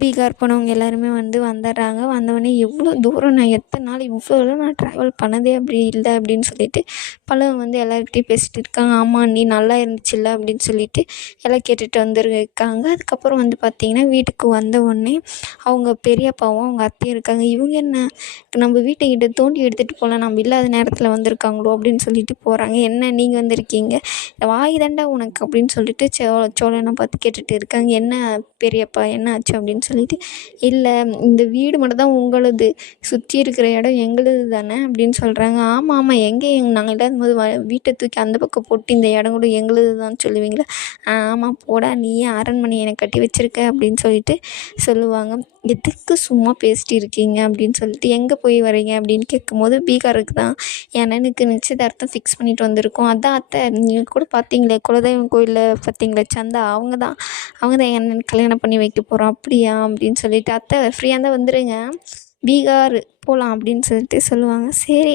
பீகார் போனவங்க எல்லாருமே வந்துடுறாங்க. வந்தோடனே எவ்வளோ தூரம் நான் எத்தனை நாள் இவ்வளோ நான் ட்ராவல் பண்ணதே அப்படி இல்லை அப்படின்னு சொல்லிட்டு பல்லவன் எல்லார்கிட்டையும் பேசிகிட்டு இருக்காங்க. ஆமாம் நீ நல்லா இருந்துச்சுல்ல அப்படின்னு சொல்லிட்டு எல்லாம் கேட்டுட்டு வந்துருக்காங்க. அதுக்கப்புறம் பார்த்திங்கன்னா வீட்டுக்கு வந்த உடனே அவங்க பெரியப்பாவும் அவங்க அத்தையும் இருக்காங்க. இவங்க என்ன நம்ம வீட்டுக்கிட்ட தோண்டி எடுத்துகிட்டு போகலாம், நம்ம இல்லாத நேரத்தில் வந்திருக்காங்களோ அப்படின்னு சொல்லிட்டு போகிறாங்க. என்ன நீங்கள் வந்திருக்கீங்க, வாய் தாண்டா உனக்கு அப்படின்னு சொல்லிட்டு சோழனை பார்த்து கேட்டுட்டு இருக்காங்க. என்ன பெரியப்பா என்ன ஆச்சு அப்படின்னு சொல்லிட்டு, இல்லை இந்த வீடு மட்டும் தான் உங்களுது, சுற்றி இருக்கிற இடம் எங்களுது தானே அப்படின்னு சொல்கிறாங்க. ஆமாம் ஆமாம் நாங்கள் இல்லாதபோது வீட்டை தூக்கி அந்த பக்கம் போட்டு இந்த இடம் கூட எங்களுது தான் சொல்லுவீங்களா, ஆமாம் போடா நீ அரண்மனை எனக்கு கட்டி வச்சுருக்க அப்படின்னு சொல்லிட்டு சொல்லுவாங்க. எதுக்கு சும்மா பேசிட்டு இருக்கீங்க அப்படின்னு சொல்லிட்டு, எங்கே போய் வரீங்க அப்படின்னு கேட்கும்போது, பீகாருக்கு தான் என் அண்ணனுக்கு நிச்சயதார்த்தம் ஃபிக்ஸ் பண்ணிட்டு வந்திருக்கோம். அதான் அத்தை நீங்கள் கூட பார்த்தீங்களே குலதெய்வம் கோயிலில் பார்த்தீங்களே சந்தா, அவங்க தான் என் அண்ணனுக்கு கல்யாணம் பண்ணி வைக்க போகிறோம். அப்படியா அப்படின்னு சொல்லிட்டு, அத்தை ஃப்ரீயாக இருந்தால் வந்துடுங்க, பீகார் போகலாம் அப்படின்னு சொல்லிட்டு சொல்லுவாங்க. சரி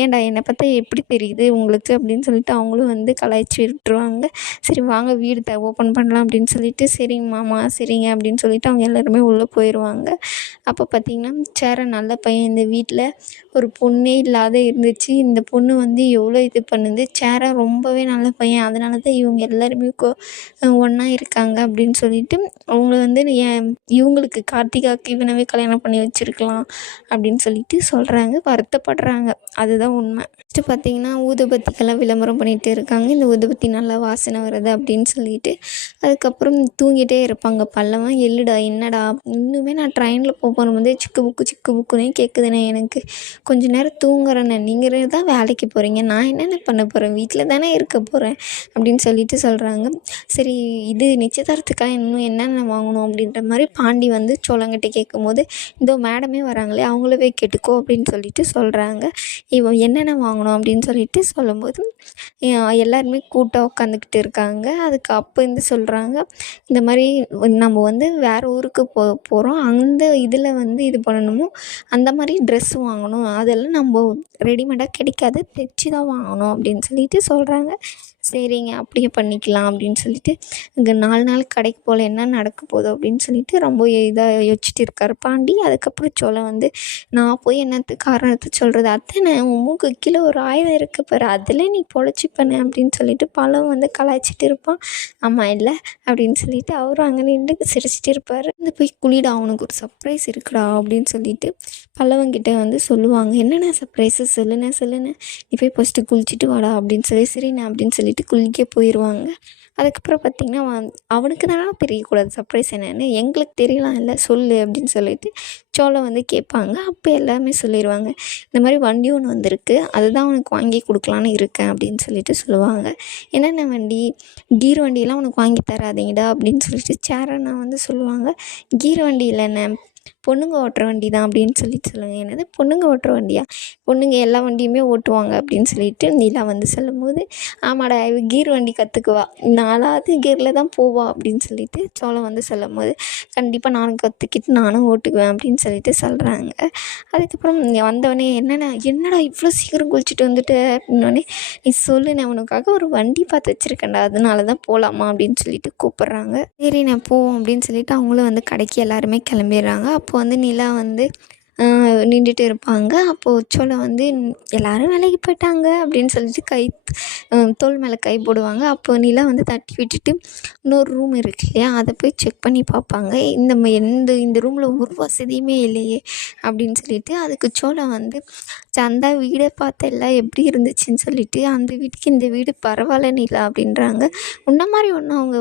ஏன்டா என்னை பார்த்தா எப்படி தெரியுது உங்களுக்கு அப்படின்னு சொல்லிட்டு அவங்களும் கலாய்ச்சி விட்டுருவாங்க. சரி வாங்க வீடு ஓப்பன் பண்ணலாம் அப்படின்னு சொல்லிட்டு, சரிங்க மாமா சரிங்க அப்படின்னு சொல்லிட்டு அவங்க எல்லாருமே உள்ளே போயிடுவாங்க. அப்போ பார்த்திங்கன்னா சேரன் நல்ல பையன், இந்த வீட்டில் ஒரு பொண்ணே இல்லாத இருந்துச்சு, இந்த பொண்ணு எவ்வளோ இது பண்ணுது, சேரன் ரொம்பவே நல்ல பையன், அதனால தான் இவங்க எல்லாருமே ஒன்றா இருக்காங்க அப்படின்னு சொல்லிட்டு அவங்க இவங்களுக்கு கார்த்திகாவுக்கு இவனவே கல்யாணம் பண்ணி வச்சுருக்கலாம் அப்படின்னு சொல்லிட்டு சொல்கிறாங்க, வருத்தப்படுறாங்க. அதுதான் உண்மை. ஃபஸ்ட்டு பார்த்திங்கன்னா ஊதுபத்திக்கெல்லாம் விளம்பரம் பண்ணிகிட்டு இருக்காங்க. இந்த ஊதுபத்தி நல்லா வாசனை வருது அப்படின்னு சொல்லிட்டு, அதுக்கப்புறம் தூங்கிட்டே இருப்பாங்க. பல்லவன் எழுடா என்னடா இன்னுமே நான் ட்ரெயினில் போகும்போது சிக்கு புக்குன்னே கேட்குதுண்ணே, எனக்கு கொஞ்சம் நேரம் தூங்குறேண்ணே, நீங்கள் தான் வேலைக்கு போகிறீங்க, நான் என்னென்ன பண்ண போகிறேன், வீட்டில் தானே இருக்க போகிறேன் அப்படின்னு சொல்லிட்டு சொல்கிறாங்க. சரி இது நிச்சயதார்த்தத்துக்காக இன்னும் என்னென்ன வாங்கணும் அப்படின்ற மாதிரி பாண்டி சோழங்கிட்ட கேட்கும்போது, இதோ மேடமே வராங்களே அவங்களவே கேட்டுக்கோ அப்படின்னு சொல்லிட்டு சொல்கிறாங்க. இவன் என்னென்ன வாங்கணும் அப்படின்னு சொல்லிட்டு சொல்லும்போது எல்லாருமே கூட்டம் உட்காந்துக்கிட்டு இருக்காங்க. அதுக்கு அப்போ சொல்கிறாங்க, இந்த மாதிரி நம்ம வேறு ஊருக்கு போகிறோம், அந்த இதில் இது பண்ணணுமோ அந்த மாதிரி ட்ரெஸ் வாங்கணும், அதெல்லாம் நம்ம ரெடிமேடாக கிடைக்காது, தைச்சி தான் வாங்கணும் அப்படின்னு சொல்லிட்டு சொல்கிறாங்க. சரிங்க அப்படியே பண்ணிக்கலாம் அப்படின்னு சொல்லிட்டு, இங்கே 4 நாள் கடைக்கு போகல என்ன நடக்க போதும் அப்படின்னு சொல்லிட்டு ரொம்ப இதாக யோசிச்சுட்டு இருக்கார் பாண்டி. அதுக்கப்புறம் சோழன் நான் போய் என்னத்துக்கு காரணத்தை சொல்கிறது, அத்தனை உன் மூக்கு கீழே ஒரு ஆயுதம் இருக்க பாரு, அதில் நீ பொழைச்சிப்பண்ணு அப்படின்னு சொல்லிட்டு பழம் கலாய்ச்சிட்டு இருப்பான். ஆமாம் இல்லை அப்படின்னு சொல்லிட்டு அவரும் அங்கே நின்று சிரிச்சிட்டு இருப்பார். போய் குளிடா அவனுக்கு ஒரு சர்ப்ரைஸ் இருக்குடா அப்படின்னு சொல்லிட்டு பல்லவங்கிட்ட சொல்லுவாங்க. என்னென்ன சர்ப்ரைஸு சொல்லுண்ணே நீ போய் ஃபஸ்ட்டு குளிச்சுட்டு வாடா அப்படின்னு சரிண்ணே அப்படின்னு சொல்லிட்டு குளிக்க போயிடுவாங்க. அதுக்கப்புறம் பார்த்திங்கன்னா அவனுக்கு தானே தெரியக்கூடாது சர்ப்ரைஸ் என்னென்னு, எங்களுக்கு தெரியலாம் இல்லை சொல்லு அப்படின்னு சொல்லிட்டு சோழன் கேட்பாங்க. அப்போ எல்லாமே சொல்லிடுவாங்க, இந்த மாதிரி வண்டி ஒன்று வந்திருக்கு, அதுதான் அவனுக்கு வாங்கி கொடுக்கலான்னு இருக்கேன் அப்படின்னு சொல்லிட்டு சொல்லுவாங்க. என்னென்ன வண்டி, கீர் வண்டியெல்லாம் உனக்கு வாங்கி தராதீங்கடா அப்படின்னு சொல்லிட்டு சேரனை சொல்லுவாங்க. கீர் வண்டி இல்லைண்ணே, பொண்ணுங்க ஓட்டுற வண்டி தான் அப்படின்னு சொல்லிட்டு சொல்லுங்கள். என்னது பொண்ணுங்க ஓட்டுற வண்டியா, பொண்ணுங்க எல்லா வண்டியுமே ஓட்டுவாங்க அப்படின்னு சொல்லிட்டு நிலா சொல்லும்போது, ஆமாடா இவ கீர் வண்டி கற்றுக்குவா, 4வது கீரில் தான் போவா அப்படின்னு சொல்லிட்டு சோழன் சொல்லும்போது, கண்டிப்பாக நானும் கற்றுக்கிட்டு நானும் ஓட்டுக்குவேன் அப்படின்னு சொல்லிட்டு சொல்கிறாங்க. அதுக்கப்புறம் வந்தவொடனே என்னடா இவ்வளோ சீக்கிரம் குளிச்சுட்டு வந்துட்டு அப்படின்னோடனே, நீ சொல்லு நான் உனக்காக ஒரு வண்டி பார்த்து வச்சுருக்கேன்டா, அதனால தான் போகலாமா அப்படின்னு சொல்லிட்டு கூப்பிட்றாங்க. சரி நான் போவோம் அப்படின்னு சொல்லிட்டு அவங்களும் கடைக்கு எல்லாருமே கிளம்பிடுறாங்க. அப்போ நிலா நின்றுட்டு இருப்பாங்க. அப்போது சோழன் எல்லோரும் வேலைக்கு போயிட்டாங்க அப்படின்னு சொல்லிட்டு தோள் மேலே கை போடுவாங்க. அப்போ நிலா தட்டி விட்டுட்டு இன்னொரு ரூம் இருக்கு இல்லையா, அதை போய் செக் பண்ணி பார்ப்பாங்க. இந்த ரூமில் ஒரு வசதியுமே இல்லையே அப்படின்னு சொல்லிட்டு, அதுக்கு சோழன் சந்தா வீடை பார்த்த எல்லாம் எப்படி இருந்துச்சுன்னு சொல்லிட்டு, அந்த வீட்டுக்கு இந்த வீடு பரவாயில்ல நிலா அப்படின்றாங்க. முன்ன மாதிரி ஒன்றும் அவங்க